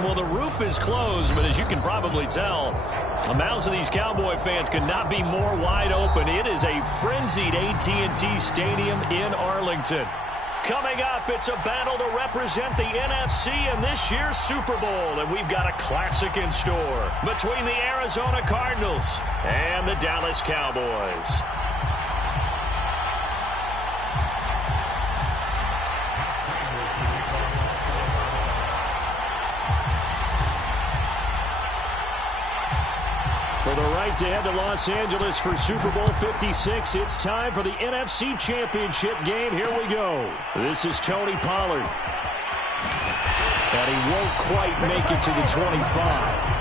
Well, the roof is closed, but as you can probably tell, the mouths of these Cowboy fans could not be more wide open. It is a frenzied AT&T Stadium in Arlington. Coming up, it's a battle to represent the NFC in this year's Super Bowl, and we've got a classic in store between the Arizona Cardinals and the Dallas Cowboys. For the right to head to Los Angeles for Super Bowl 56, it's time for the NFC Championship game. Here we go. This is Tony Pollard. And he won't quite make it to the 25.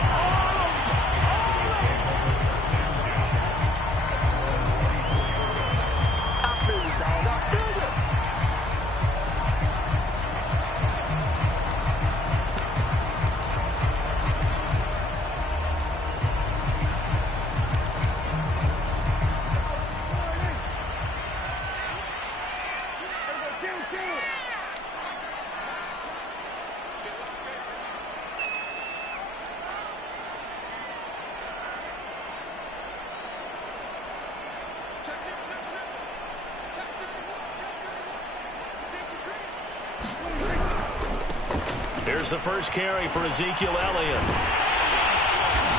Here's the first carry for Ezekiel Elliott.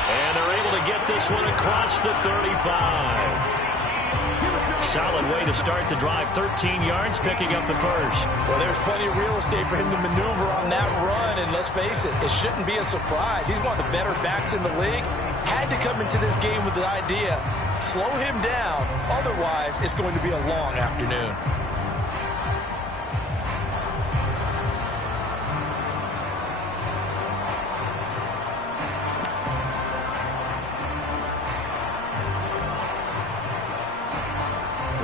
And they're able to get this one across the 35. Solid way to start the drive. 13 yards, picking up the first. Well, there's plenty of real estate for him to maneuver on that run. And let's face it, it shouldn't be a surprise. He's one of the better backs in the league. Had to come into this game with the idea, slow him down. Otherwise, it's going to be a long afternoon.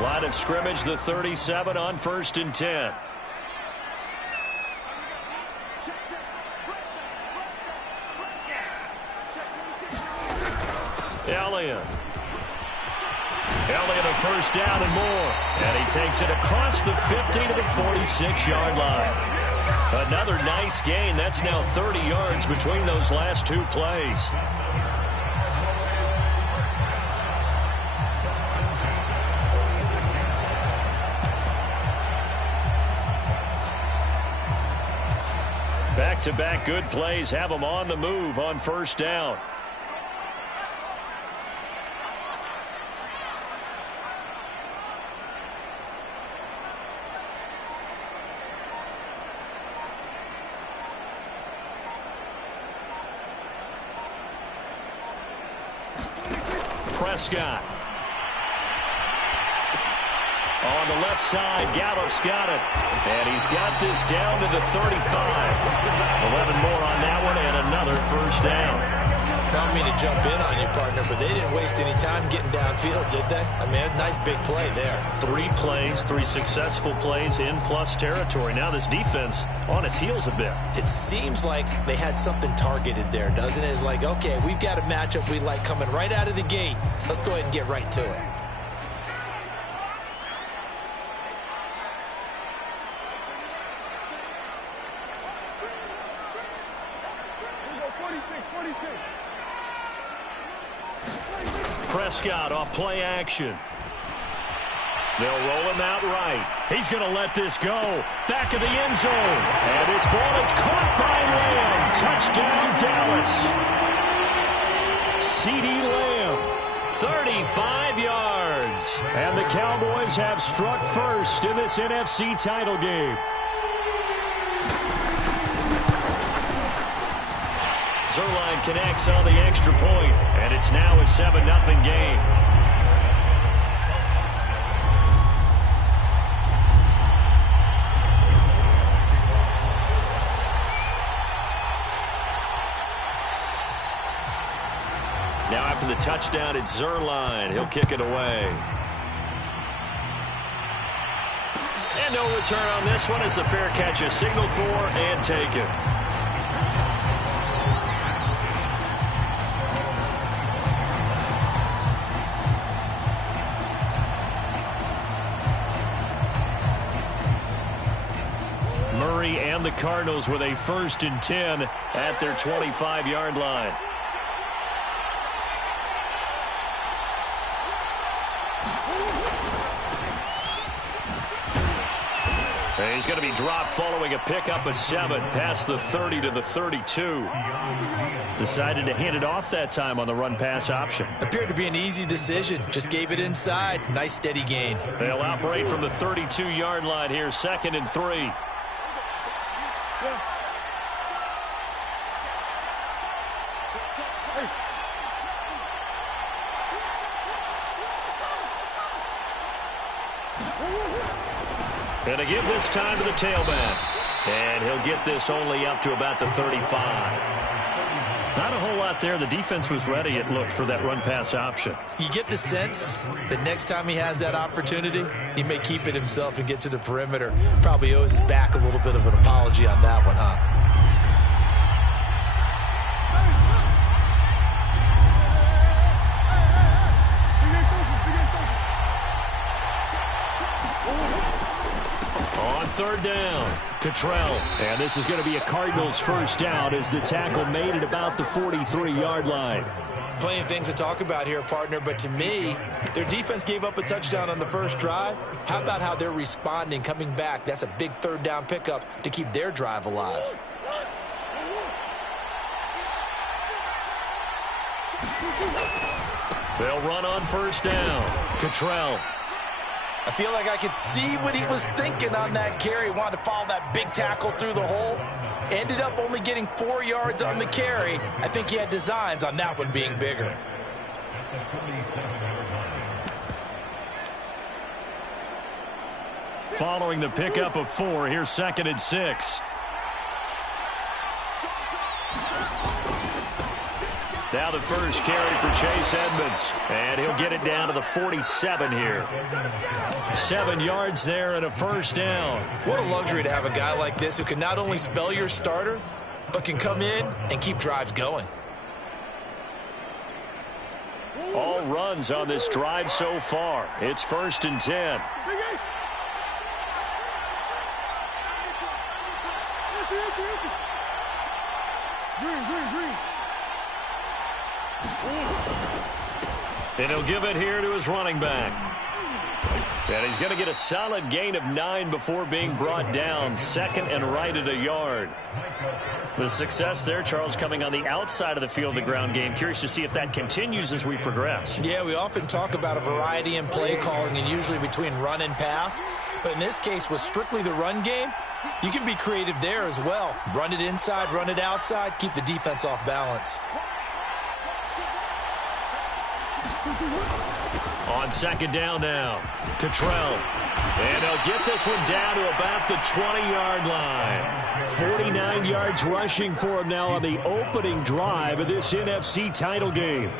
Line of scrimmage, the 37 on 1st and 10. Elliott a first down and more. And he takes it across the 50 to the 46-yard line. Another nice gain. That's now 30 yards between those last two plays. Back-to-back good plays have them on the move on first down. Prescott. On the left side, Gallup's got it. And he's got this down to the 35. 11 more on that one and another first down. I don't mean to jump in on you, partner, but they didn't waste any time getting downfield, did they? I mean, a nice big play there. 3 plays, 3 successful plays in plus territory. Now this defense on its heels a bit. It seems like they had something targeted there, doesn't it? It's like, okay, we've got a matchup we like coming right out of the gate. Let's go ahead and get right to it. Prescott off play action. They'll roll him out right. He's going to let this go. Back of the end zone. And this ball is caught by Lamb. Touchdown, Dallas. CeeDee Lamb, 35 yards. And the Cowboys have struck first in this NFC title game. Zerline connects on the extra point, and it's now a 7-0 game. Now after the touchdown, it's Zerline. He'll kick it away. And no return on this one as the fair catch is signaled for and taken. Cardinals with a 1st and 10 at their 25-yard line. He's going to be dropped following a pickup of 7 past the 30 to the 32. Decided to hand it off that time on the run-pass option. Appeared to be an easy decision. Just gave it inside. Nice steady gain. They'll operate from the 32-yard line here, 2nd and 3. Going to give this time to the tailback. And he'll get this only up to about the 35. Not a whole lot there. The defense was ready, it looked, for that run-pass option. You get the sense that next time he has that opportunity, he may keep it himself and get to the perimeter. Probably owes his back a little bit of an apology on that one, huh? On 3rd down, Cottrell. And this is going to be a Cardinals 1st down as the tackle made it about the 43-yard line. Plenty of things to talk about here, partner, but to me, their defense gave up a touchdown on the first drive. How about how they're responding, coming back? That's a big 3rd down pickup to keep their drive alive. They'll run on 1st down. Cottrell. I feel like I could see what he was thinking on that carry. Wanted to follow that big tackle through the hole. Ended up only getting 4 yards on the carry. I think he had designs on that one being bigger. Following the pickup of 4, here's 2nd and 6. Now the first carry for Chase Edmonds. And he'll get it down to the 47 here. 7 yards there and a 1st down. What a luxury to have a guy like this who can not only spell your starter, but can come in and keep drives going. All runs on this drive so far. It's 1st and 10. And he'll give it here to his running back. And he's going to get a solid gain of 9 before being brought down. 2nd and right at a yard. The success there, Charles, coming on the outside of the field, the ground game. Curious to see if that continues as we progress. Yeah, we often talk about a variety in play calling and usually between run and pass. But in this case, with strictly the run game, you can be creative there as well. Run it inside, run it outside, keep the defense off balance. On 2nd down now, Cottrell. And he'll get this one down to about the 20-yard line. 49 yards rushing for him now on the opening drive of this NFC title game.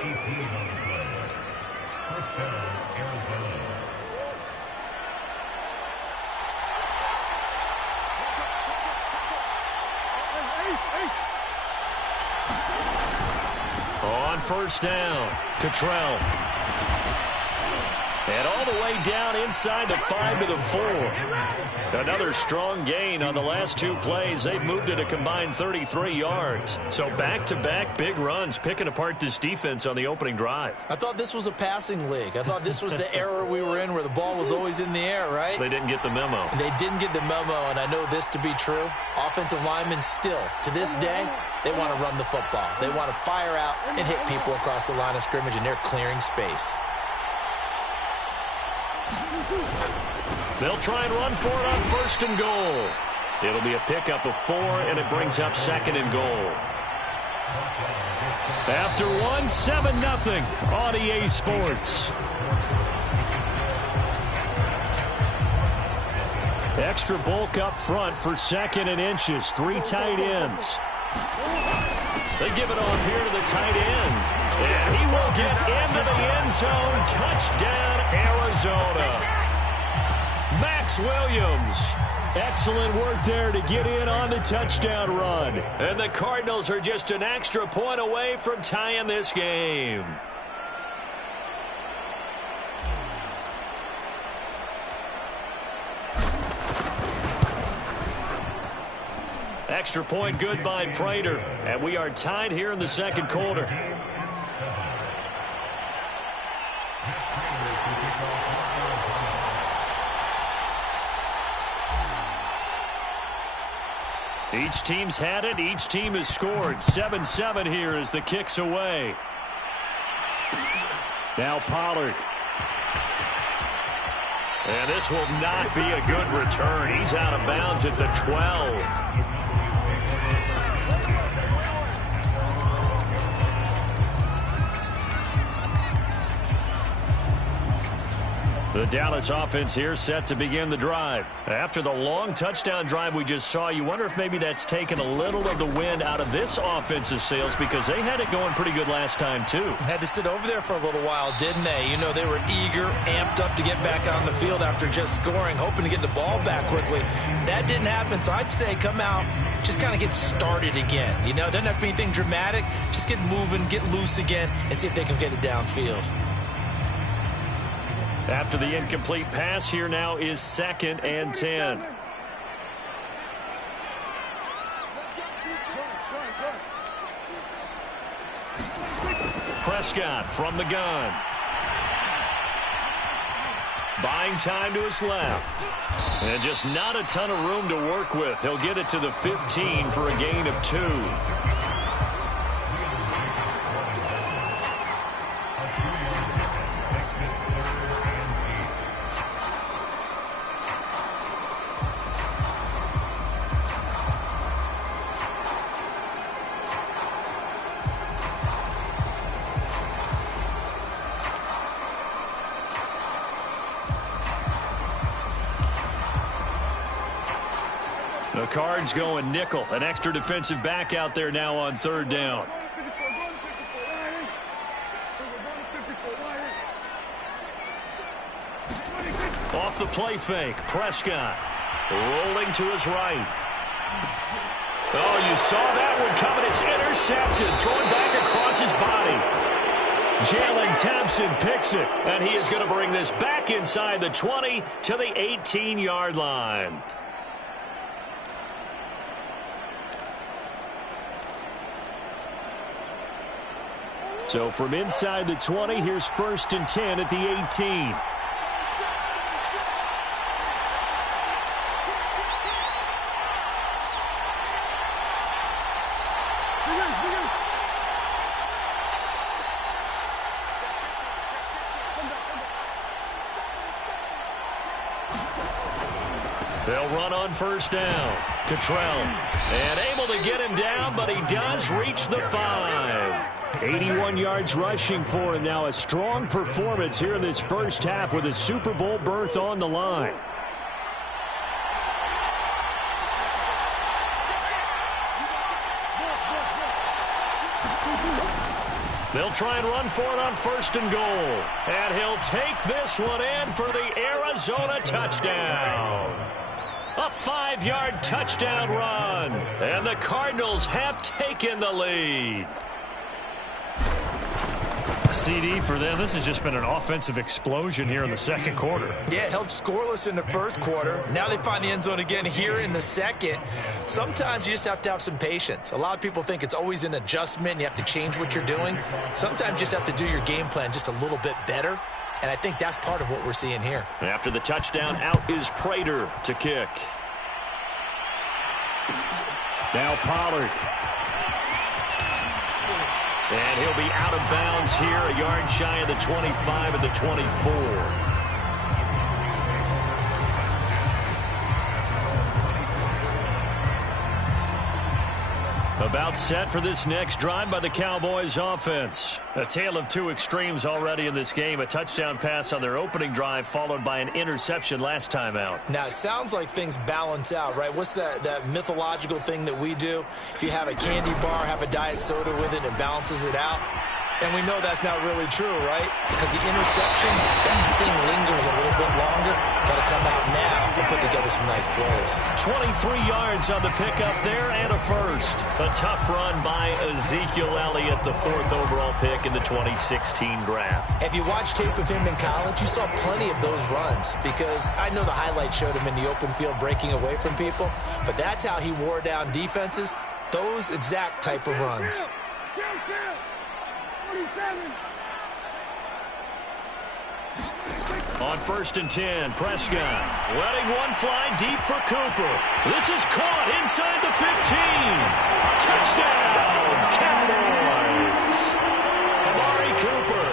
On 1st down, Cottrell. And all the way down inside the 5 to the 4. Another strong gain on the last 2 plays. They've moved it a combined 33 yards. So back-to-back big runs, picking apart this defense on the opening drive. I thought this was a passing league. I thought this was the era we were in where the ball was always in the air, right? They didn't get the memo. They didn't get the memo, and I know this to be true. Offensive linemen still, to this day, they want to run the football. They want to fire out and hit people across the line of scrimmage, and they're clearing space. They'll try and run for it on 1st and goal. It'll be a pickup of 4, and it brings up 2nd and goal. After 1, 7-0 on EA Sports. Extra bulk up front for 2nd and inches. 3 tight ends. They give it off here to the tight end. And he will get into the end zone. Touchdown, Arizona. Max Williams. Excellent work there to get in on the touchdown run. And the Cardinals are just an extra point away from tying this game. extra point good by Prater. And we are tied here in the second quarter. Each team's had it. Each team has scored. 7-7 here as the kick's away. Now Pollard. And this will not be a good return. He's out of bounds at the 12. The Dallas offense here set to begin the drive. After the long touchdown drive we just saw, you wonder if maybe that's taken a little of the wind out of this offensive sails because they had it going pretty good last time too. Had to sit over there for a little while, didn't they? You know, they were eager, amped up to get back on the field after just scoring, hoping to get the ball back quickly. That didn't happen, so I'd say come out, just kind of get started again. You know, doesn't have to be anything dramatic. Just get moving, get loose again, and see if they can get it downfield. After the incomplete pass, here now is 2nd and 10. Prescott from the gun. Buying time to his left. And just not a ton of room to work with. He'll get it to the 15 for a gain of 2. The Cards going nickel. An extra defensive back out there now on 3rd down. Off the play fake. Prescott rolling to his right. Oh, you saw that one coming. It's intercepted. Thrown back across his body. Jalen Thompson picks it. And he is going to bring this back inside the 20 to the 18-yard line. So from inside the 20, here's 1st and 10 at the 18. They'll run on 1st down. Cottrell. And able to get him down, but he does reach the 5. 81 yards rushing for him now. A strong performance here in this first half with a Super Bowl berth on the line. They'll try and run for it on 1st and goal. And he'll take this one in for the Arizona touchdown. A 5-yard touchdown run. And the Cardinals have taken the lead. CD for them. This has just been an offensive explosion here in the second quarter. Yeah, held scoreless in the first quarter. Now they find the end zone again here in the second. Sometimes you just have to have some patience. A lot of people think it's always an adjustment and you have to change what you're doing. Sometimes you just have to do your game plan just a little bit better. And I think that's part of what we're seeing here. After the touchdown, out is Prater to kick. Now Pollard. And he'll be out of bounds here, a yard shy of the 25 at the 24. About set for this next drive by the Cowboys offense. A tale of two extremes already in this game. A touchdown pass on their opening drive followed by an interception last time out. Now, it sounds like things balance out, right? What's that mythological thing that we do? If you have a candy bar, have a diet soda with it, it balances it out. And we know that's not really true, right? Because the interception, that sting lingers a little bit longer. Got to come out now and put together some nice plays. 23 yards on the pickup there and a first. A tough run by Ezekiel Elliott, the 4th overall pick in the 2016 draft. If you watch tape of him in college, you saw plenty of those runs because I know the highlights showed him in the open field breaking away from people, but that's how he wore down defenses, those exact type of runs. On 1st and 10, Prescott letting one fly deep for Cooper. This is caught inside the 15. Touchdown, Cowboys. Amari Cooper,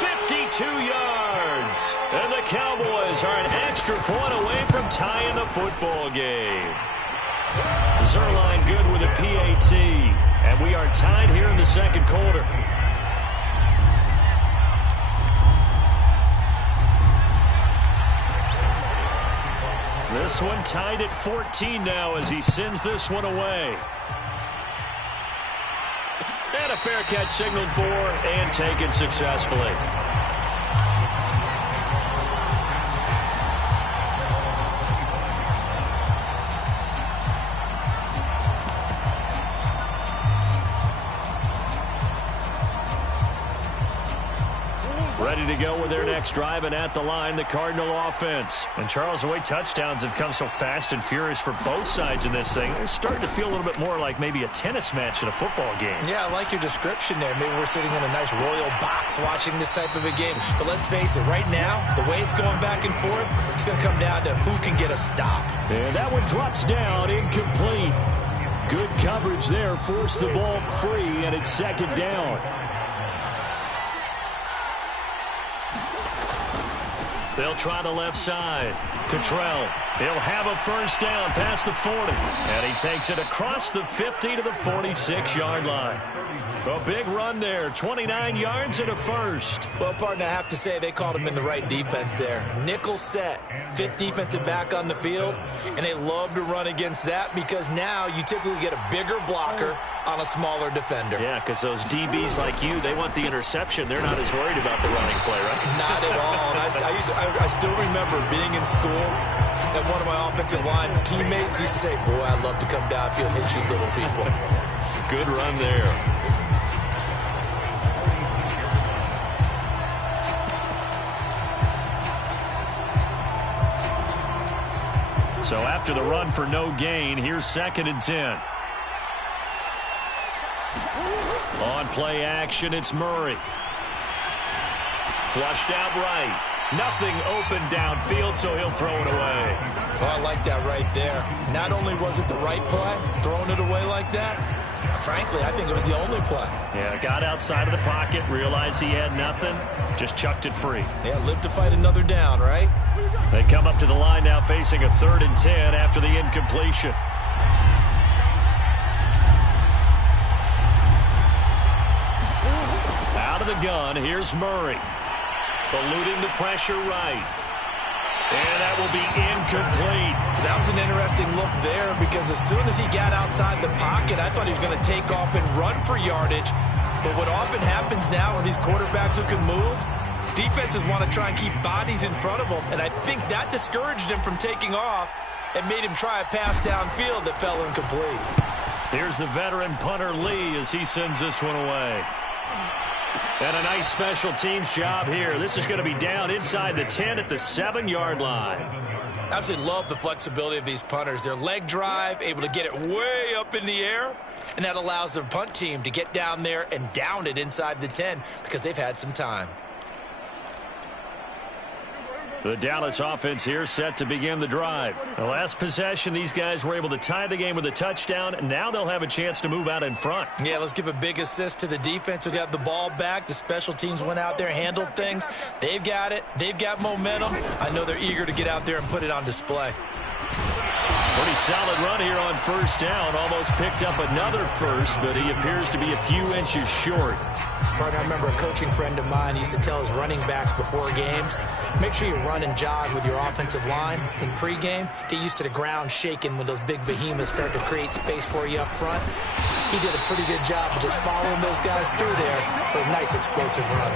52 yards. And the Cowboys are an extra point away from tying the football game. Zerline good with a PAT. And we are tied here in the second quarter. This one tied at 14 now as he sends this one away. And a fair catch signaled for and taken successfully. Ready to go with their next drive, and at the line, the Cardinal offense. And Charles, the way touchdowns have come so fast and furious for both sides in this thing, it's starting to feel a little bit more like maybe a tennis match in a football game. Yeah, I like your description there. Maybe we're sitting in a nice royal box watching this type of a game. But let's face it, right now, the way it's going back and forth, it's going to come down to who can get a stop. And that one drops down, incomplete. Good coverage there, forced the ball free, and it's 2nd down. They'll try the left side. Cottrell, he'll have a first down past the 40. And he takes it across the 50 to the 46-yard line. A big run there, 29 yards and a first. Well, partner, I have to say they called him in the right defense there. Nickel set, 5th defensive back on the field, and they love to run against that because now you typically get a bigger blocker on a smaller defender. Yeah, because those DBs like you, they want the interception. They're not as worried about the running play, right? Not at all. And I still remember being in school, and one of my offensive line teammates used to say, boy, I'd love to come downfield and hit you little people. Good run there. So after the run for no gain, here's 2nd and 10. On play action, it's Murray. Flushed out right. Nothing open downfield, so he'll throw it away. Well, I like that right there. Not only was it the right play, throwing it away like that, frankly, I think it was the only play. Yeah, got outside of the pocket, realized he had nothing, just chucked it free. Yeah, live to fight another down, right? They come up to the line now facing a 3rd and 10 after the incompletion. Out of the gun, here's Murray. Eluding the pressure right. And that will be incomplete. That was an interesting look there because as soon as he got outside the pocket, I thought he was going to take off and run for yardage. But what often happens now with these quarterbacks who can move, defenses want to try and keep bodies in front of them, and I think that discouraged him from taking off and made him try a pass downfield that fell incomplete. Here's the veteran punter Lee as he sends this one away. And a nice special teams job here. This is going to be down inside the 10 at the 7-yard line. Absolutely love the flexibility of these punters. Their leg drive, able to get it way up in the air, and that allows the punt team to get down there and down it inside the 10 because they've had some time. The Dallas offense here set to begin the drive. The last possession, these guys were able to tie the game with a touchdown. Now they'll have a chance to move out in front. Yeah, let's give a big assist to the defense who got the ball back. The special teams went out there, handled things. They've got it. They've got momentum. I know they're eager to get out there and put it on display. Pretty solid run here on first down. Almost picked up another first, but he appears to be a few inches short. Partner, I remember a coaching friend of mine used to tell his running backs before games, make sure you run and jog with your offensive line in pregame. Get used to the ground shaking when those big behemoths start to create space for you up front. He did a pretty good job of just following those guys through there for a nice explosive run.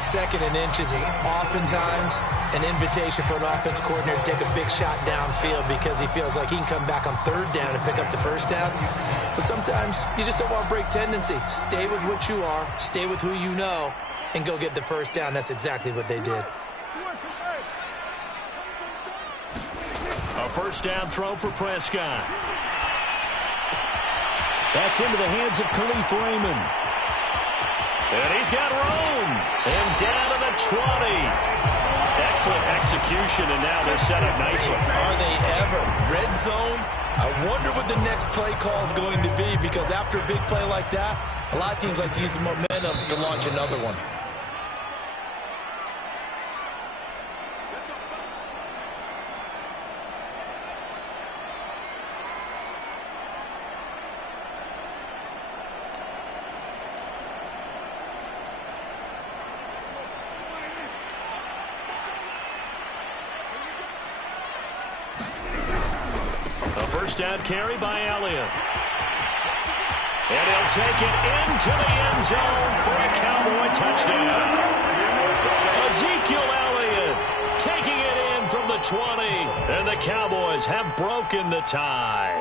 Second and inches is oftentimes an invitation for an offense coordinator to take a big shot downfield because he feels like he can come back on third down and pick up the first down. But sometimes you just don't want to break tendency. Stay with what you are, stay with who you know, and go get the first down. That's exactly what they did. A first down throw for Prescott. That's into the hands of Khalif Raymond. And he's got room. And down to the 20. Excellent execution, and now they're set up nicely. Are they ever? Red zone? I wonder what the next play call is going to be, because after a big play like that, a lot of teams like to use the momentum to launch another one. First down carry by Elliott. And he'll take it into the end zone for a Cowboy touchdown. Ezekiel Elliott taking it in from the 20. And the Cowboys have broken the tie.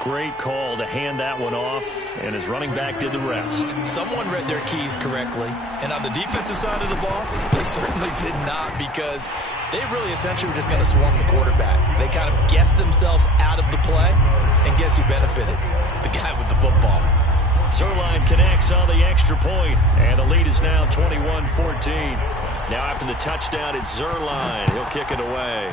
Great call to hand that one off, and his running back did the rest. Someone read their keys correctly, and on the defensive side of the ball, they certainly did not, because they really essentially were just going to swarm the quarterback. They kind of guessed themselves out of the play, and guess who benefited? The guy with the football. Zuerlein connects on the extra point, and the lead is now 21-14. Now after the touchdown, it's Zuerlein. He'll kick it away.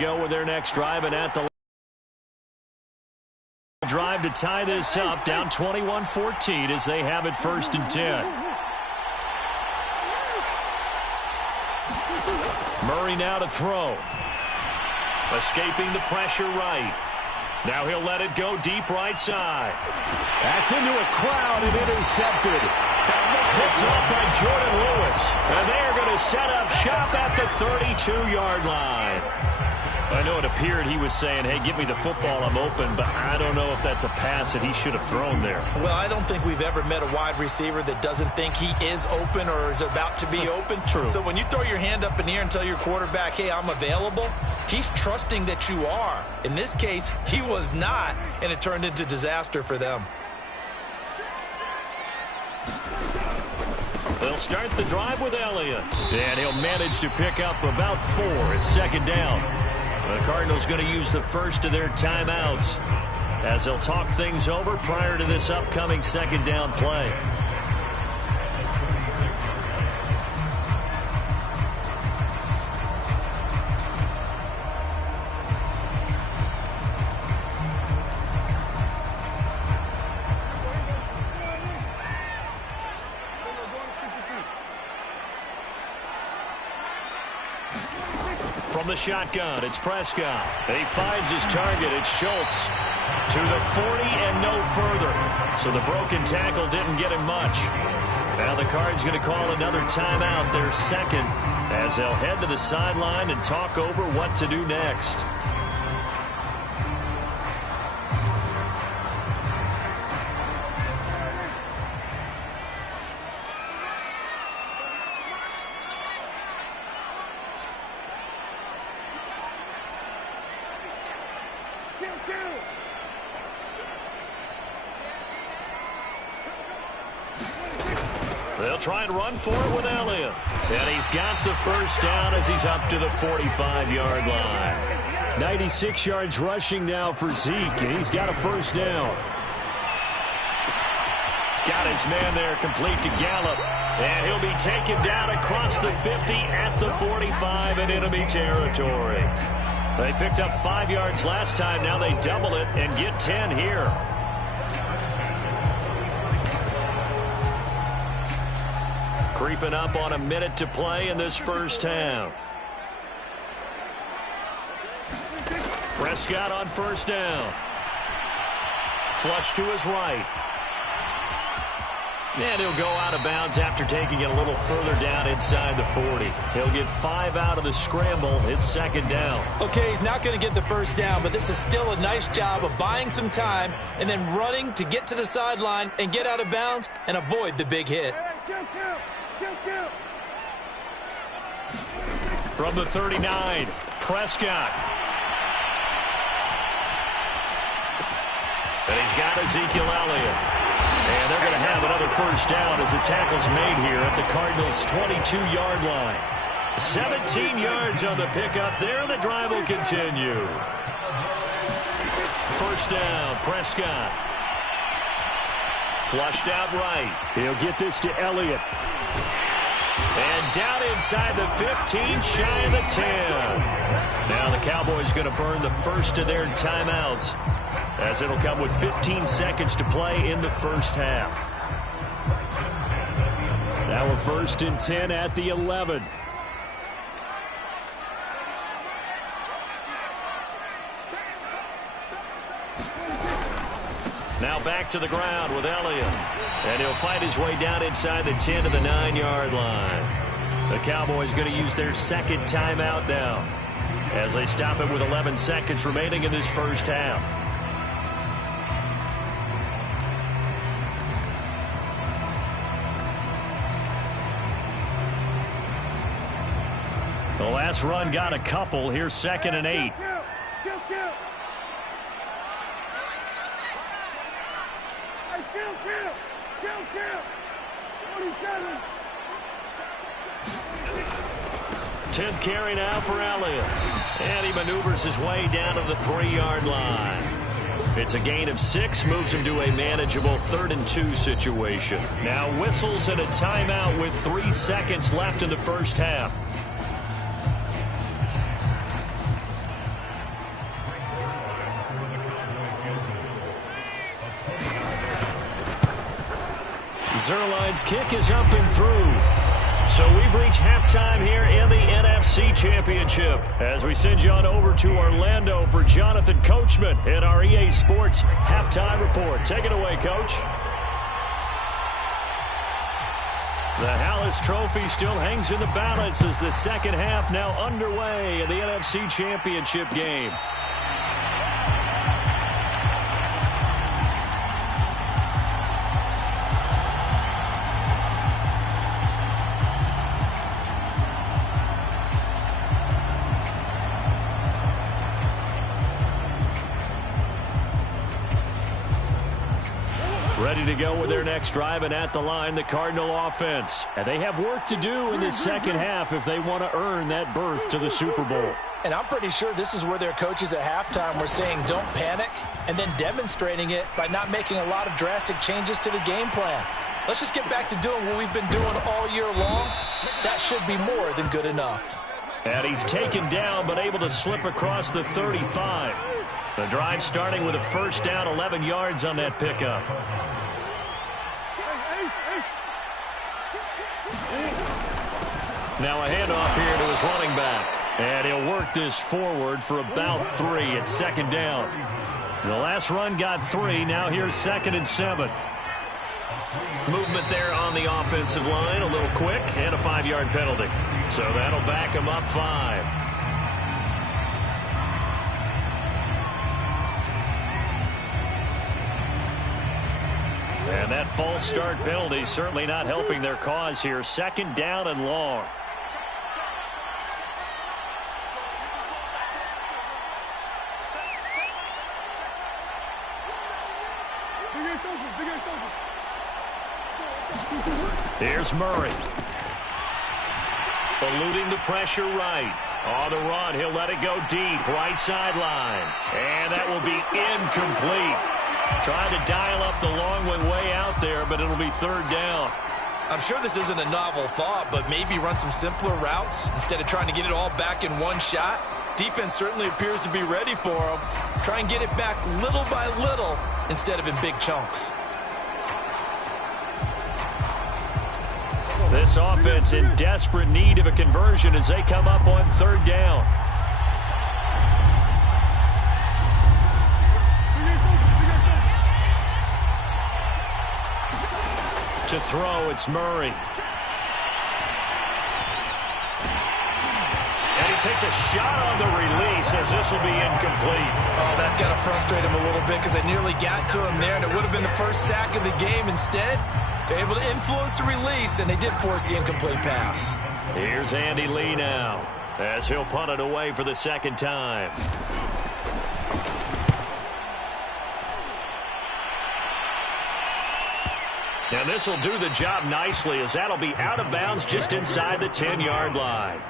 Go with their next drive, and at the drive to tie this up, down 21-14 as they have it first and 10. Murray now to throw. Escaping the pressure right. Now he'll let it go deep right side. That's into a crowd and intercepted. Picked off by Jordan Lewis. And they're going to set up shop at the 32-yard line. I know it appeared he was saying, hey, give me the football, I'm open, but I don't know if that's a pass that he should have thrown there. Well, I don't think we've ever met a wide receiver that doesn't think he is open or is about to be open. True. So when you throw your hand up in the air and tell your quarterback, hey, I'm available, he's trusting that you are. In this case, he was not, and it turned into disaster for them. They'll start the drive with Elliott, and he'll manage to pick up about 4 at second down. The Cardinals going to use the first of their timeouts as they'll talk things over prior to this upcoming second down play. From the shotgun, it's Prescott. He finds his target. It's Schultz to the 40 and no further. So the broken tackle didn't get him much. Now the Cards going to call another timeout, their second, as they'll head to the sideline and talk over what to do next. They'll try and run for it with Elliott. And he's got the first down as he's up to the 45-yard line. 96 yards rushing now for Zeke, and he's got a first down. Got his man there complete to Gallup, and he'll be taken down across the 50 at the 45 in enemy territory. They picked up 5 yards last time. Now they double it and get 10 here. Creeping up on a minute to play in this first half. Prescott on first down. Flush to his right. And he'll go out of bounds after taking it a little further down inside the 40. He'll get 5 out of the scramble. It's second down. Okay, he's not going to get the first down, but this is still a nice job of buying some time and then running to get to the sideline and get out of bounds and avoid the big hit. From the 39, Prescott. And he's got Ezekiel Elliott. And they're going to have another first down as the tackle's made here at the Cardinals' 22-yard line. 17 yards on the pickup there. The drive will continue. First down, Prescott. Flushed out right. He'll get this to Elliott. And down inside the 15, shy of the 10. Now the Cowboys going to burn the first of their timeouts, as it'll come with 15 seconds to play in the first half. Now a 1st and 10 at the 11. Now back to the ground with Elliott. And he'll fight his way down inside the 10 to the 9-yard line. The Cowboys going to use their second timeout now, as they stop it with 11 seconds remaining in this first half. The last run got a couple. Here's 2nd and 8. Tenth carry now for Elliott. And he maneuvers his way down to the 3-yard line. It's a gain of 6, moves him to a manageable 3rd and 2 situation. Now whistles and a timeout with 3 seconds left in the first half. Zerline's kick is up and through. So we've reached halftime here in the NFC Championship, as we send you on over to Orlando for Jonathan Coachman in our EA Sports Halftime Report. Take it away, Coach. The Hallis Trophy still hangs in the balance as the second half now underway in the NFC Championship game. Ready to go with their next drive, and at the line, the Cardinal offense. And they have work to do in the second half if they want to earn that berth to the Super Bowl. And I'm pretty sure this is where their coaches at halftime were saying don't panic, and then demonstrating it by not making a lot of drastic changes to the game plan. Let's just get back to doing what we've been doing all year long. That should be more than good enough. And he's taken down but able to slip across the 35. The drive starting with a first down, 11 yards on that pickup. Now a handoff here to his running back. And he'll work this forward for about 3 at second down. The last run got 3. Now here's 2nd and 7. Movement there on the offensive line, a little quick, and a 5-yard penalty. So that'll back him up 5. And that false start penalty certainly not helping their cause here. 2nd down and long. Here's Murray. Eluding the pressure right. On the run, he'll let it go deep, right sideline. And that will be incomplete. Trying to dial up the long one way out there, but it'll be third down. I'm sure this isn't a novel thought, but maybe run some simpler routes instead of trying to get it all back in one shot. Defense certainly appears to be ready for him. Try and get it back little by little instead of in big chunks. This offense in desperate need of a conversion as they come up on third down. To throw, it's Murray. And he takes a shot on the release as this will be incomplete. Oh, that's got to frustrate him a little bit because they nearly got to him there, and it would have been the first sack of the game. Instead, they're able to influence the release, and they did force the incomplete pass. Here's Andy Lee now as he'll punt it away for the second time. And this will do the job nicely as that'll be out of bounds just inside the 10-yard line.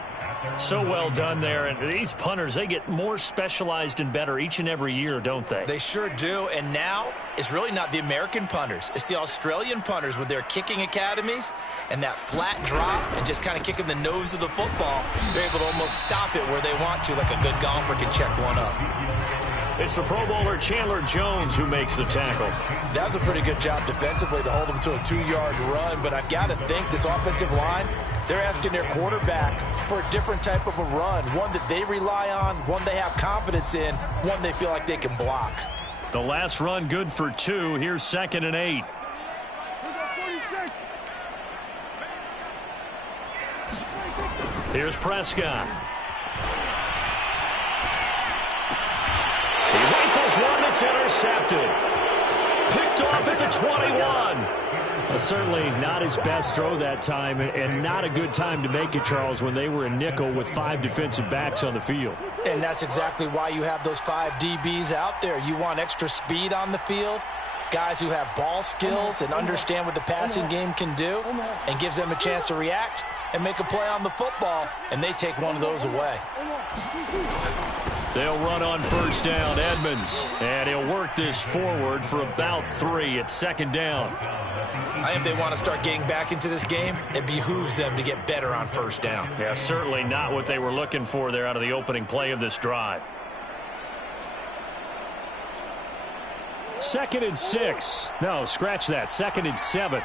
So well done there. And these punters, they get more specialized and better each and every year, don't they? They sure do. And now it's really not the American punters. It's the Australian punters with their kicking academies and that flat drop and just kind of kicking the nose of the football. They're able to almost stop it where they want to, like a good golfer can check one up. It's the Pro Bowler Chandler Jones who makes the tackle. That was a pretty good job defensively to hold him to a 2-yard run, but I've got to think this offensive line, they're asking their quarterback for a different type of a run, one that they rely on, one they have confidence in, one they feel like they can block. The last run good for 2. Here's 2nd and 8. Here's Prescott. He rifles one that's intercepted. Picked off at the 21. Well, certainly not his best throw that time, and not a good time to make it, Charles, when they were in nickel with 5 defensive backs on the field. And that's exactly why you have those 5 DBs out there. You want extra speed on the field, guys who have ball skills and understand what the passing game can do, and gives them a chance to react and make a play on the football, and they take one of those away. They'll run on first down, Edmonds, and he'll work this forward for about 3 at 2nd down. If they want to start getting back into this game, it behooves them to get better on first down. Yeah, certainly not what they were looking for there out of the opening play of this drive. 2nd and 6. No, scratch that. 2nd and 7.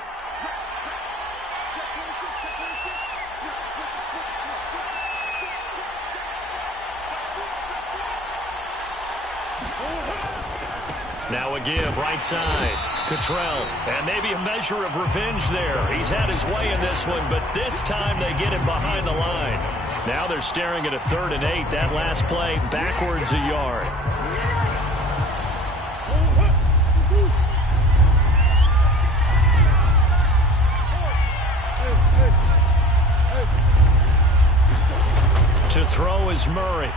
Now a give, right side. Cottrell, and maybe a measure of revenge there. He's had his way in this one, but this time they get him behind the line. Now they're staring at a 3rd and 8. That last play backwards a yard. To throw is Murray.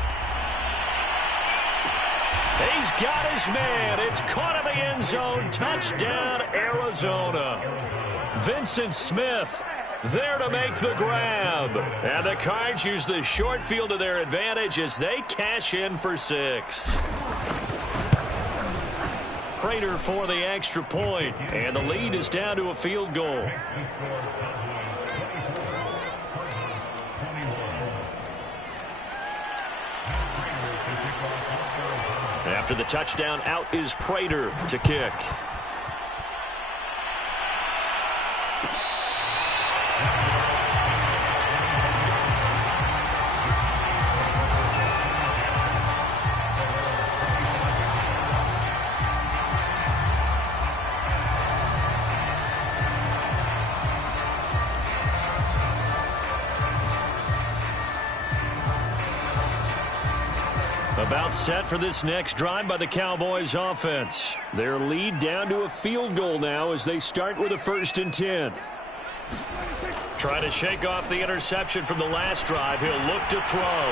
He's got his man. It's caught in the end zone. Touchdown, Arizona. Vincent Smith there to make the grab. And the Cards use the short field to their advantage as they cash in for 6. Prater for the extra point. And the lead is down to a field goal. After the touchdown, out is Prater to kick. About set for this next drive by the Cowboys offense. Their lead down to a field goal now as they start with a 1st and 10. Trying to shake off the interception from the last drive. He'll look to throw.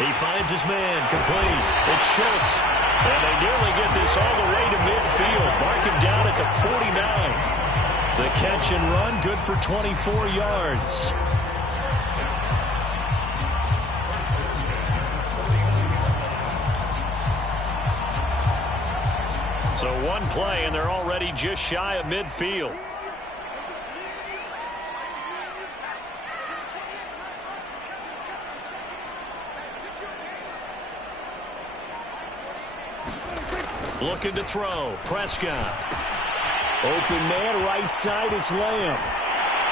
He finds his man complete. It's Schultz. And they nearly get this all the way to midfield. Mark him down at the 49. The catch and run good for 24 yards. So one play, and they're already just shy of midfield. Looking to throw. Prescott. Open man, right side, it's Lamb.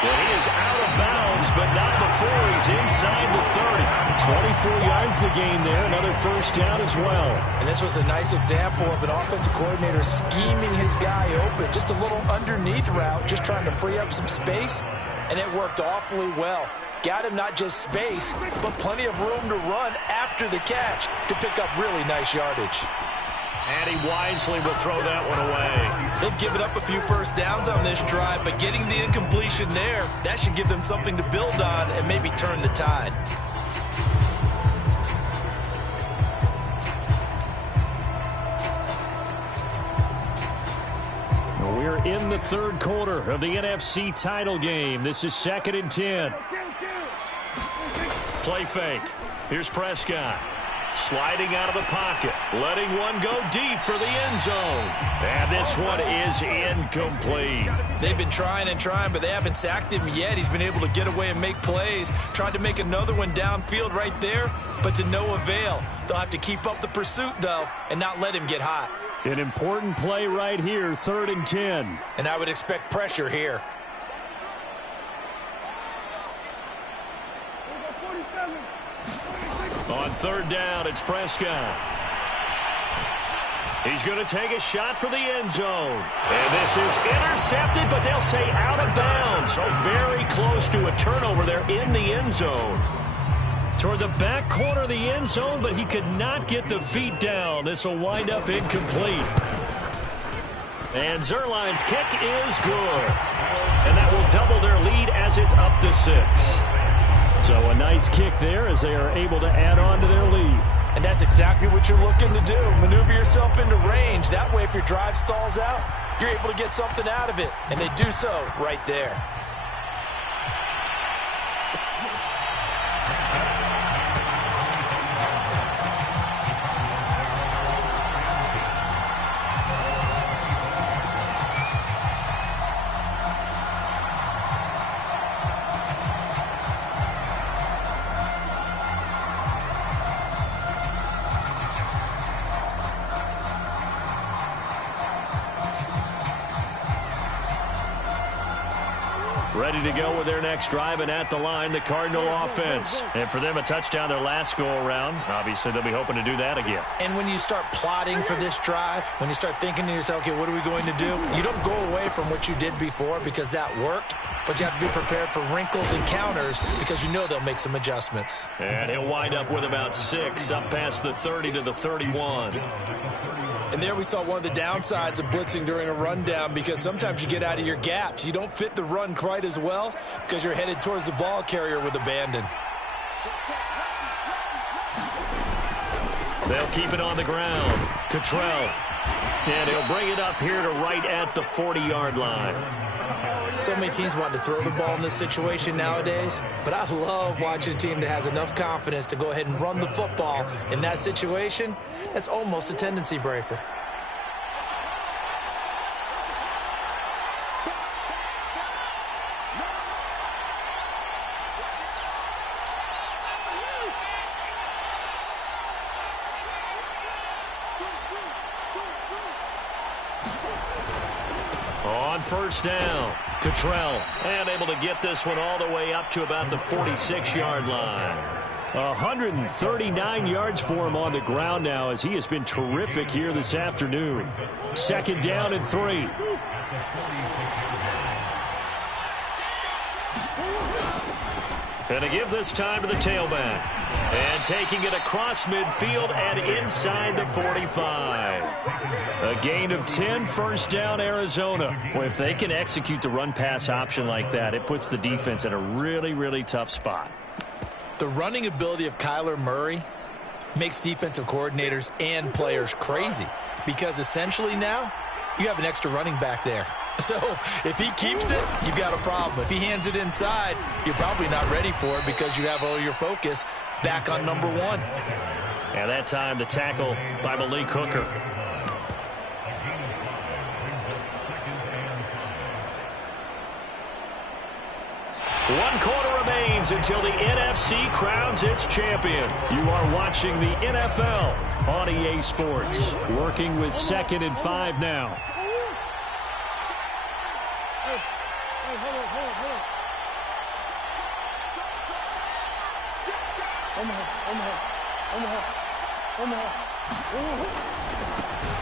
Well, he is out of bounds, but not before he's inside the 30. 24 yards to gain there. Another first down as well. And this was a nice example of an offensive coordinator scheming his guy open. Just a little underneath route, just trying to free up some space, and it worked awfully well. Got him not just space, but plenty of room to run after the catch to pick up really nice yardage. And he wisely will throw that one away. They've given up a few first downs on this drive, but getting the incompletion there, that should give them something to build on and maybe turn the tide. We're in the third quarter of the NFC title game. This is 2nd and 10. Play fake. Here's Prescott. Sliding out of the pocket, letting one go deep for the end zone. And this one is incomplete. They've been trying and trying, but they haven't sacked him yet. He's been able to get away and make plays. Tried to make another one downfield right there, but to no avail. They'll have to keep up the pursuit, though, and not let him get hot. An important play right here, 3rd and 10. And I would expect pressure here. On 3rd down, it's Prescott. He's going to take a shot for the end zone. And this is intercepted, but they'll say out of bounds. So very close to a turnover there in the end zone. Toward the back corner of the end zone, but he could not get the feet down. This will wind up incomplete. And Zerline's kick is good. And that will double their lead as it's up to 6. So a nice kick there as they are able to add on to their lead. And that's exactly what you're looking to do. Maneuver yourself into range. That way, if your drive stalls out, you're able to get something out of it. And they do so right there. Ready to go with their next drive, and at the line, the Cardinal offense. And for them, a touchdown their last go-around. Obviously, they'll be hoping to do that again. And when you start plotting for this drive, when you start thinking to yourself, okay, what are we going to do? You don't go away from what you did before because that worked, but you have to be prepared for wrinkles and counters because you know they'll make some adjustments. And he'll wind up with about 6, up past the 30 to the 31. And there we saw one of the downsides of blitzing during a rundown because sometimes you get out of your gaps. You don't fit the run quite as well because you're headed towards the ball carrier with abandon. They'll keep it on the ground. Cottrell. And he'll bring it up here to right at the 40-yard line. So many teams want to throw the ball in this situation nowadays, but I love watching a team that has enough confidence to go ahead and run the football in that situation. That's almost a tendency breaker. On 1st down, Cottrell, and able to get this one all the way up to about the 46-yard line. 139 yards for him on the ground now as he has been terrific here this afternoon. 2nd down and 3. And to give this time to the tailback. And taking it across midfield and inside the 45. A gain of 10, 1st down, Arizona. Well, if they can execute the run-pass option like that, it puts the defense in a really, really tough spot. The running ability of Kyler Murray makes defensive coordinators and players crazy because essentially now you have an extra running back there. So if he keeps it, you've got a problem. If he hands it inside, you're probably not ready for it because you have all your focus back on number 1. And that time the tackle by Malik Hooker. 1 quarter remains until the NFC crowns its champion. You are watching the NFL on EA Sports. Working with 2nd and 5 now.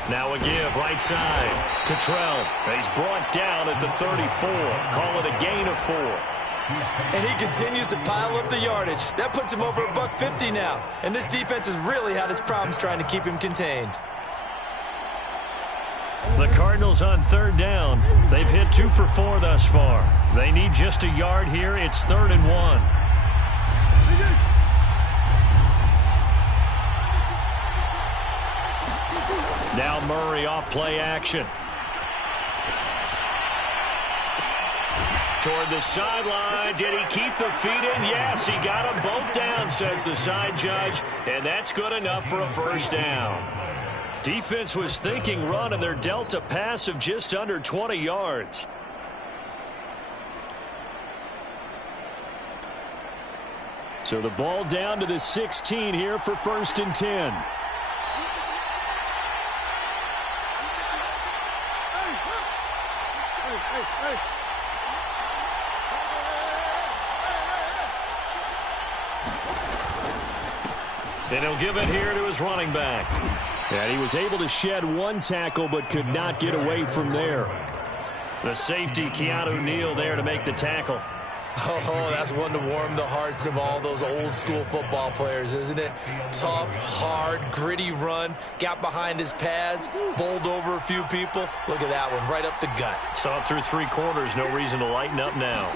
Now a give, right side. Cottrell, he's brought down at the 34. Call it a gain of 4. And he continues to pile up the yardage. That puts him over $150 now. And this defense has really had its problems trying to keep him contained. The Cardinals on 3rd down. They've hit 2 for 4 thus far. They need just a yard here. It's 3rd and 1. Now Murray off play action. Toward the sideline. Did he keep the feet in? Yes, he got them both down, says the side judge. And that's good enough for a 1st down. Defense was thinking run, and they're dealt a pass of just under 20 yards. So the ball down to the 16 here for 1st and 10. And he'll give it here to his running back. And he was able to shed 1 tackle but could not get away from there. The safety, Keanu Neal, there to make the tackle. Oh, that's one to warm the hearts of all those old school football players, isn't it? Tough, hard, gritty run. Got behind his pads, bowled over a few people. Look at that one, right up the gut. Saw it through 3 quarters. No reason to lighten up now.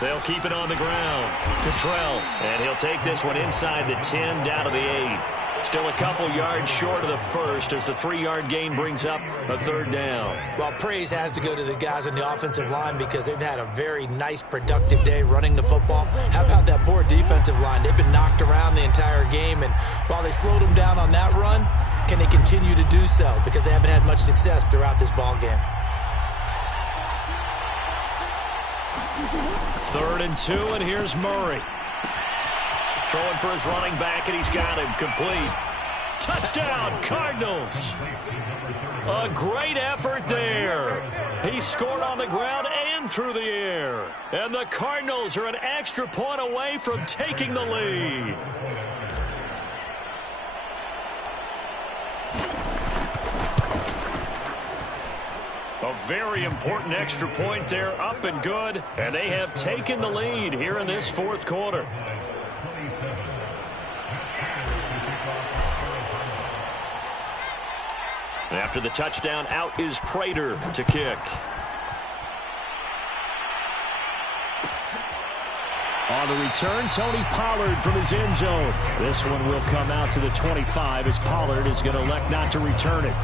They'll keep it on the ground. Cottrell, and he'll take this one inside the 10 down to the 8. Still a couple yards short of the 1st as the 3-yard gain brings up a 3rd down. Well, praise has to go to the guys on the offensive line because they've had a very nice, productive day running the football. How about that poor defensive line? They've been knocked around the entire game, and while they slowed them down on that run, can they continue to do so? Because they haven't had much success throughout this ball game. 3rd and 2, and here's Murray. Throwing for his running back, and he's got him complete. Touchdown, Cardinals. A great effort there. He scored on the ground and through the air. And the Cardinals are an extra point away from taking the lead. A very important extra point there, up and good. And they have taken the lead here in this 4th quarter. After the touchdown, out is Prater to kick. On the return, Tony Pollard from his end zone. This one will come out to the 25 as Pollard is going to elect not to return it.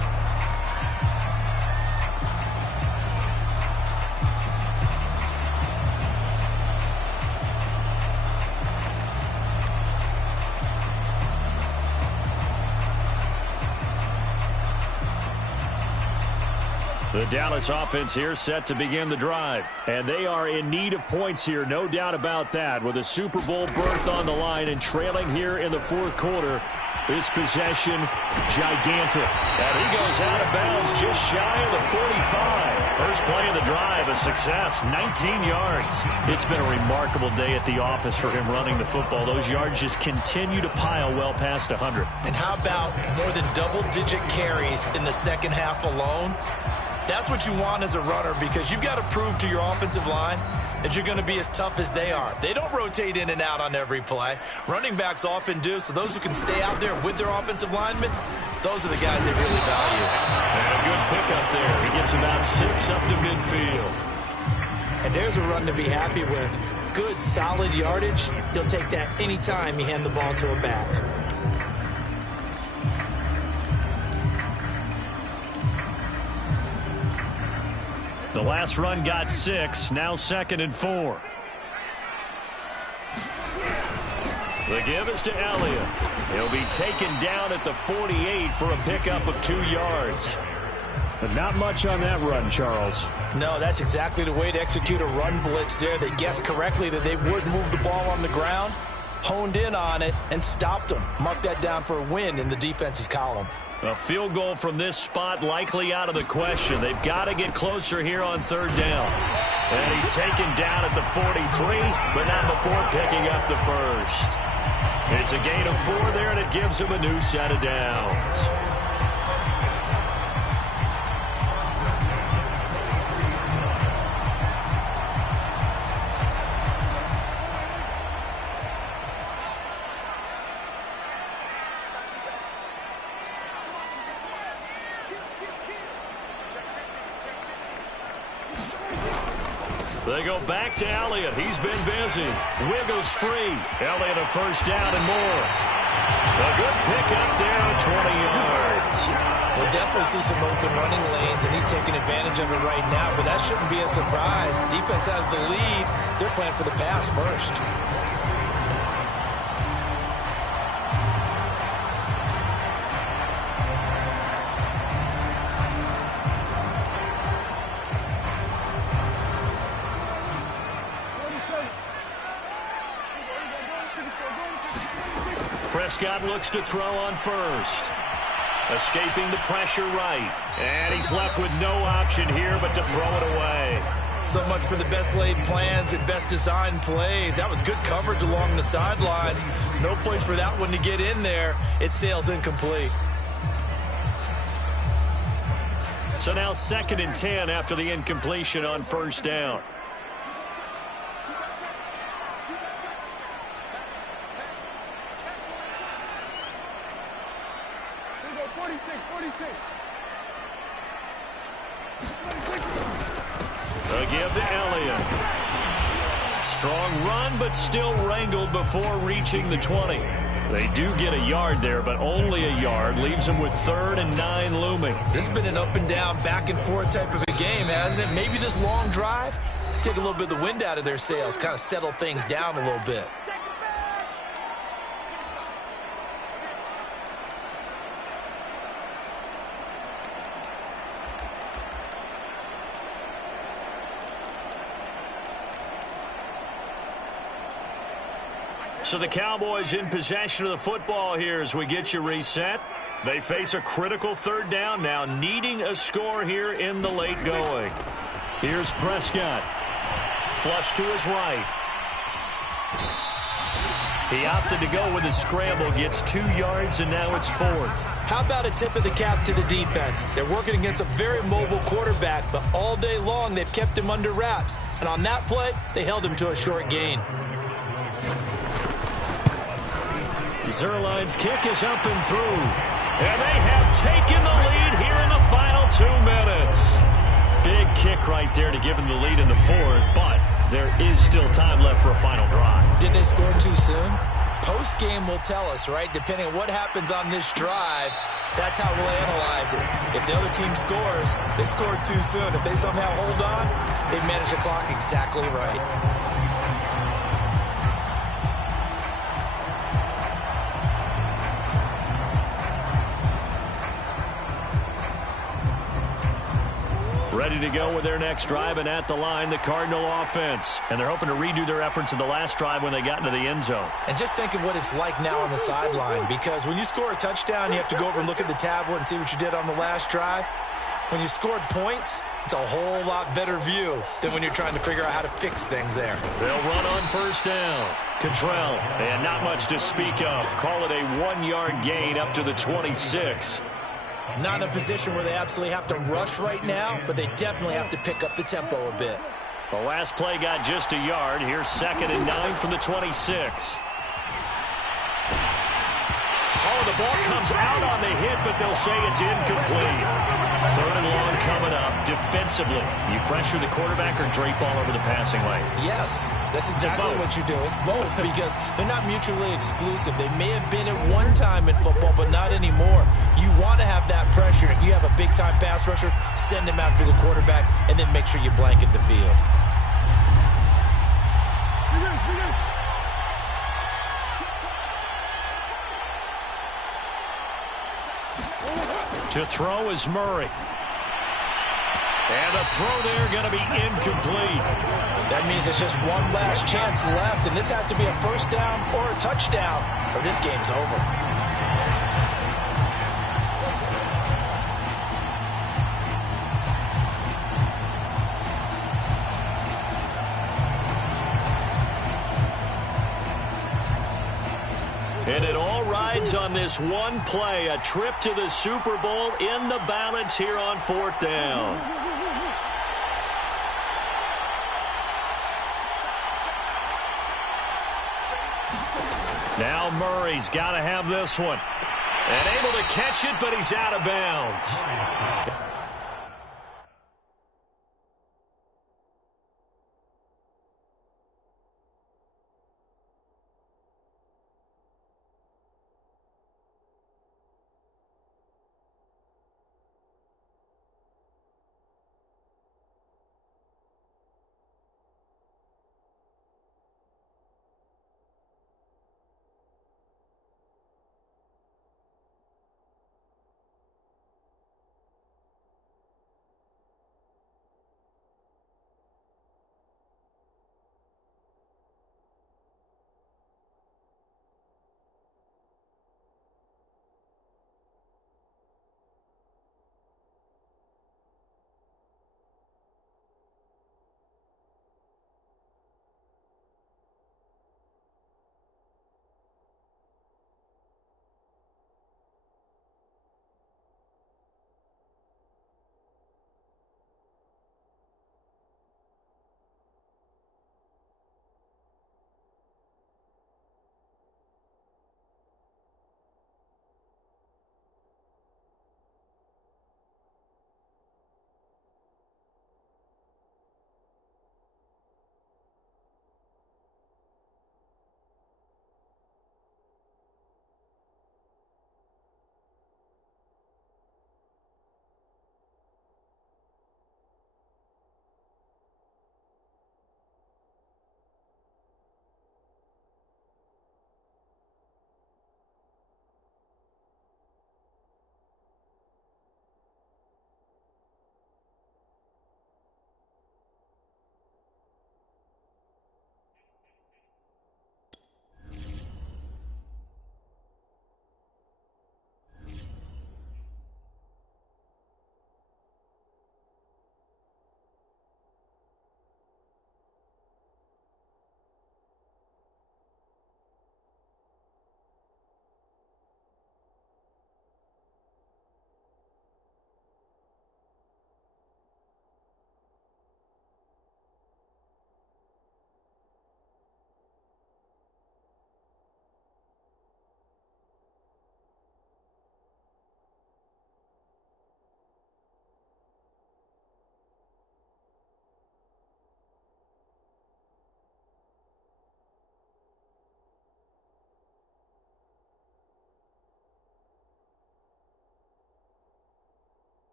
The Dallas offense here set to begin the drive. And they are in need of points here, no doubt about that. With a Super Bowl berth on the line and trailing here in the 4th quarter. This possession, gigantic. And he goes out of bounds just shy of the 45. First play of the drive, a success, 19 yards. It's been a remarkable day at the office for him running the football. Those yards just continue to pile well past 100. And how about more than double-digit carries in the 2nd half alone? That's what you want as a runner because you've got to prove to your offensive line that you're going to be as tough as they are. They don't rotate in and out on every play. Running backs often do, so those who can stay out there with their offensive linemen, those are the guys they really value. And a good pickup there. He gets about 6 up to midfield. And there's a run to be happy with. Good, solid yardage. He'll take that anytime you hand the ball to a back. The last run got 6, now 2nd and 4. The give is to Elliott. He'll be taken down at the 48 for a pickup of 2 yards. But not much on that run, Charles. No, that's exactly the way to execute a run blitz there. They guessed correctly that they would move the ball on the ground, honed in on it, and stopped them. Mark that down for a win in the defense's column. A field goal from this spot likely out of the question. They've got to get closer here on third down. And he's taken down at the 43, but not before picking up the first. It's a gain of 4 there, and it gives him a new set of downs. They go back to Elliott. He's been busy. Wiggles free. Elliott a first down and more. A good pickup there at 20 yards. We'll definitely see some open running lanes, and he's taking advantage of it right now, but that shouldn't be a surprise. Defense has the lead. They're playing for the pass first. Prescott looks to throw on first. Escaping the pressure right. And he's left with no option here but to throw it away. So much for the best laid plans and best designed plays. That was good coverage along the sidelines. No place for that one to get in there. It sails incomplete. So now 2nd and 10 after the incompletion on first down. A give to Elliott. Strong run, but still wrangled before reaching the 20. They do get a yard there, but only a yard. Leaves them with 3rd and 9 looming. This has been an up and down, back and forth type of a game, hasn't it? Maybe this long drive take a little bit of the wind out of their sails, kind of settle things down a little bit. So the Cowboys in possession of the football here as we get you reset. They face a critical 3rd down now, needing a score here in the late going. Here's Prescott. Flush to his right. He opted to go with a scramble, gets 2 yards, and now it's 4th. How about a tip of the cap to the defense? They're working against a very mobile quarterback, but all day long they've kept him under wraps. And on that play, they held him to a short gain. Zerline's kick is up and through. And they have taken the lead here in the final 2 minutes. Big kick right there to give them the lead in the 4th, but there is still time left for a final drive. Did they score too soon? Post-game will tell us, right? Depending on what happens on this drive, that's how we'll analyze it. If the other team scores, they scored too soon. If they somehow hold on, they've managed the clock exactly right. Ready to go with their next drive, and at the line, the Cardinal offense. And they're hoping to redo their efforts in the last drive when they got into the end zone. And just think of what it's like now on the sideline, because when you score a touchdown, you have to go over and look at the tablet and see what you did on the last drive. When you scored points, it's a whole lot better view than when you're trying to figure out how to fix things there. They'll run on first down. Cottrell, and not much to speak of. Call it a 1-yard gain up to the 26. Not in a position where they absolutely have to rush right now, but they definitely have to pick up the tempo a bit. The last play got just a yard. Here's 2nd and 9 from the 26. Oh, the ball comes out on the hit, but they'll say it's incomplete. 3rd and long coming up. Defensively, you pressure the quarterback or drape all over the passing lane? Yes, that's exactly what you do. It's both because they're not mutually exclusive. They may have been at one time in football, but not anymore. You want to have that pressure. If you have a big-time pass rusher, send him after the quarterback, and then make sure you blanket the field. To throw is Murray. And the throw there going to be incomplete. That means it's just one last chance left, and this has to be a first down or a touchdown, or this game's over. And it all rides on this one play, a trip to the Super Bowl in the balance here on 4th down. Now Murray's got to have this one. And able to catch it, but he's out of bounds.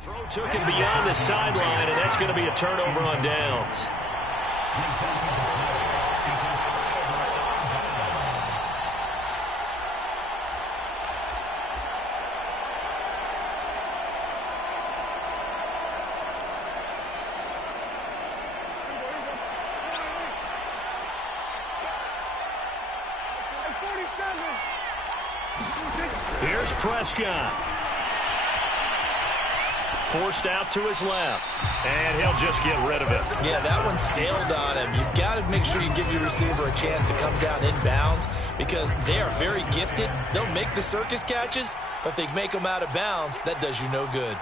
Throw took him beyond the sideline, and that's going to be a turnover on downs. Here's Prescott. Forced out to his left, and he'll just get rid of it. Yeah, that one sailed on him. You've got to make sure you give your receiver a chance to come down inbounds because they are very gifted. They'll make the circus catches, but if they make them out of bounds, that does you no good.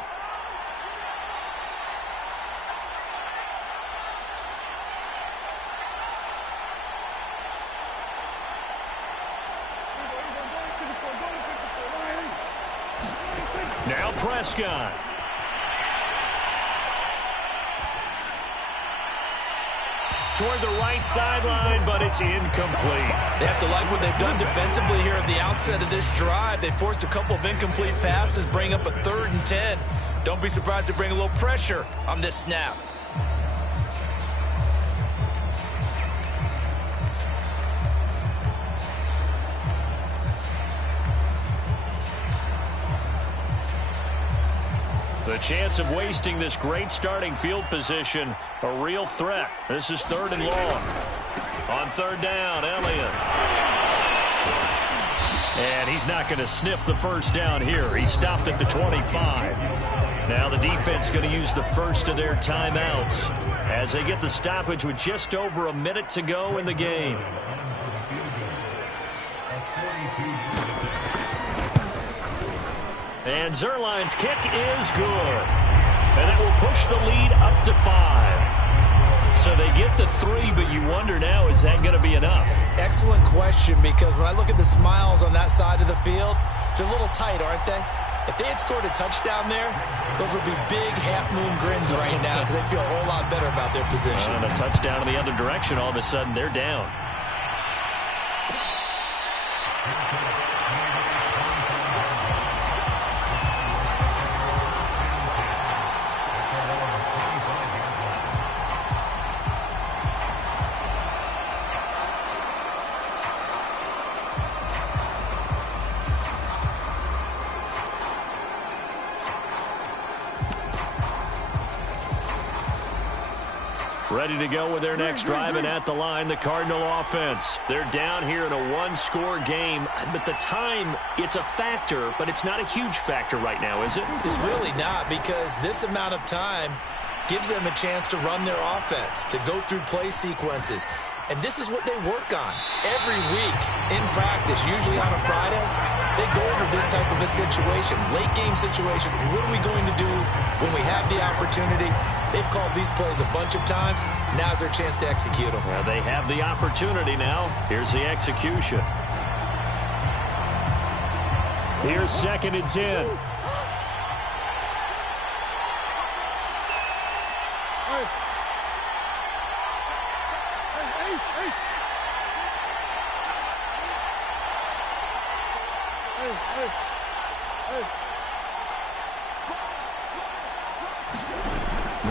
Now Prescott. toward the right sideline, but it's incomplete. They have to like what they've done defensively here at the outset of this drive. They forced a couple of incomplete passes, bring up a 3rd and 10. Don't be surprised to bring a little pressure on this snap. The chance of wasting this great starting field position, a real threat. This is 3rd and long. On 3rd down, Elliott. And he's not going to sniff the first down here. He stopped at the 25. Now the defense going to use the first of their timeouts as they get the stoppage with just over a minute to go in the game. And Zuerlein's kick is good. And it will push the lead up to 5. So they get the 3, but you wonder now, is that going to be enough? Excellent question, because when I look at the smiles on that side of the field, they're a little tight, aren't they? If they had scored a touchdown there, those would be big half-moon grins right now because they feel a whole lot better about their position. And a touchdown in the other direction, all of a sudden they're down. Ready to go with their next drive, and at the line, the Cardinal offense. They're down here in a one-score game, but the time, it's a factor, but it's not a huge factor right now, is it? It's really not, because this amount of time gives them a chance to run their offense, to go through play sequences. And this is what they work on every week in practice, usually on a Friday. They go over this type of a situation, late game situation. What are we going to do when we have the opportunity? They've called these plays a bunch of times. Now's their chance to execute them. Well, they have the opportunity now. Here's the execution. Here's 2nd and 10.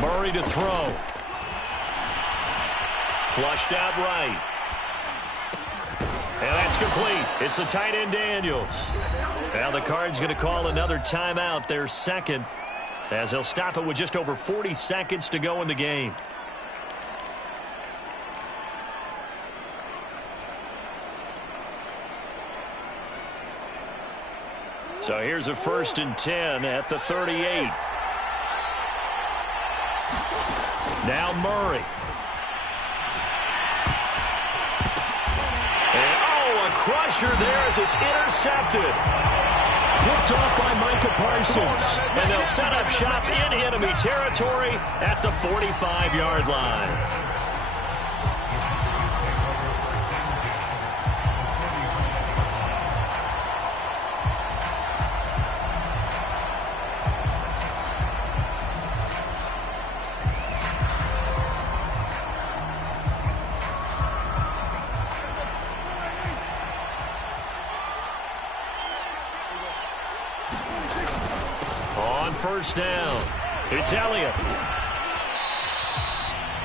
Murray to throw. Flushed out right. And that's complete. It's the tight end Daniels. Now the Cards going to call another timeout, their second, as they'll stop it with just over 40 seconds to go in the game. So here's a 1st and 10 at the 38. Now Murray. And, oh, a crusher there as it's intercepted. Picked off by Micah Parsons. And they'll set up shop in enemy territory at the 45-yard line. First down. It's Elliott.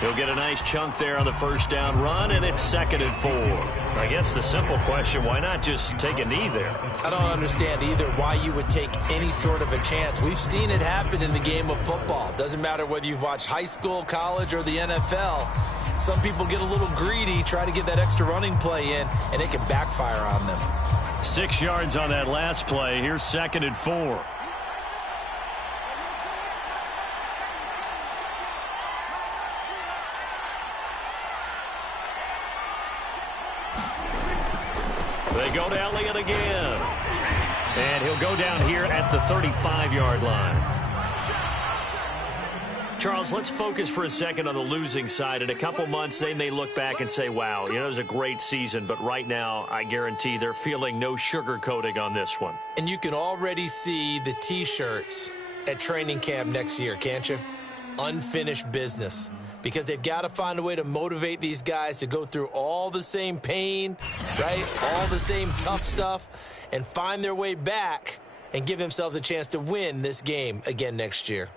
He'll get a nice chunk there on the first down run, and it's 2nd and 4. I guess the simple question, why not just take a knee there? I don't understand either why you would take any sort of a chance. We've seen it happen in the game of football. Doesn't matter whether you've watched high school, college, or the NFL. Some people get a little greedy, try to get that extra running play in, and it can backfire on them. 6 yards on that last play. Here's 2nd and 4. They go to Elliott again. And he'll go down here at the 35-yard line. Charles, let's focus for a second on the losing side. In a couple months, they may look back and say, wow, it was a great season. But right now, I guarantee they're feeling no sugarcoating on this one. And you can already see the T-shirts at training camp next year, can't you? Unfinished business. because they've got to find a way to motivate these guys to go through all the same pain, right? All the same tough stuff, and find their way back and give themselves a chance to win this game again next year.